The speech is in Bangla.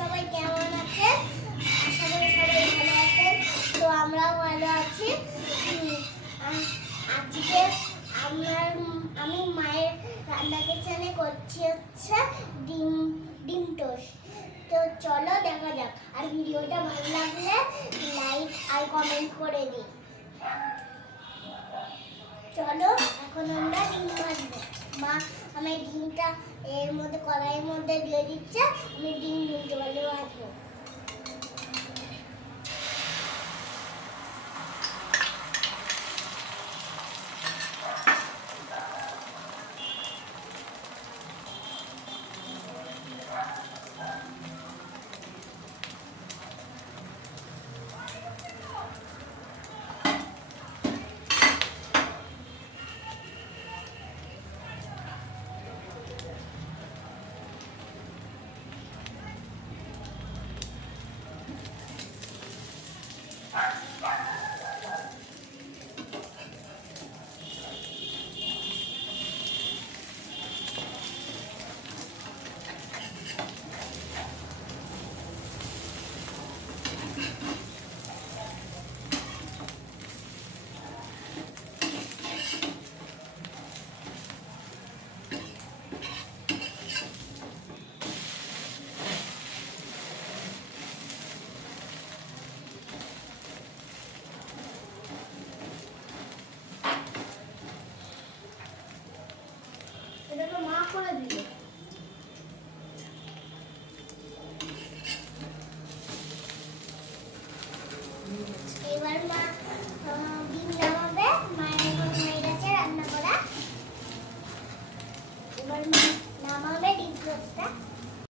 সবাই কেমন আছেন? আশা করি সবাই ভালো আছেন। তো আমরাও ভালো আছি। আজকে আমি মায়ের রান্না কিচেনে করছি হচ্ছে ডিম টোস্ট। তো চলো দেখা যাক। আর ভিডিওটা ভালো লাগলে লাইক আর কমেন্ট করে দিই। চলো এখন আমরা ডিম ভাজবো। মা আমি ডিমটা এর মধ্যে কড়াইয়ের মধ্যে দিয়ে দিচ্ছে। আমি ডিম উল্টে পাল্টে ভাজবো।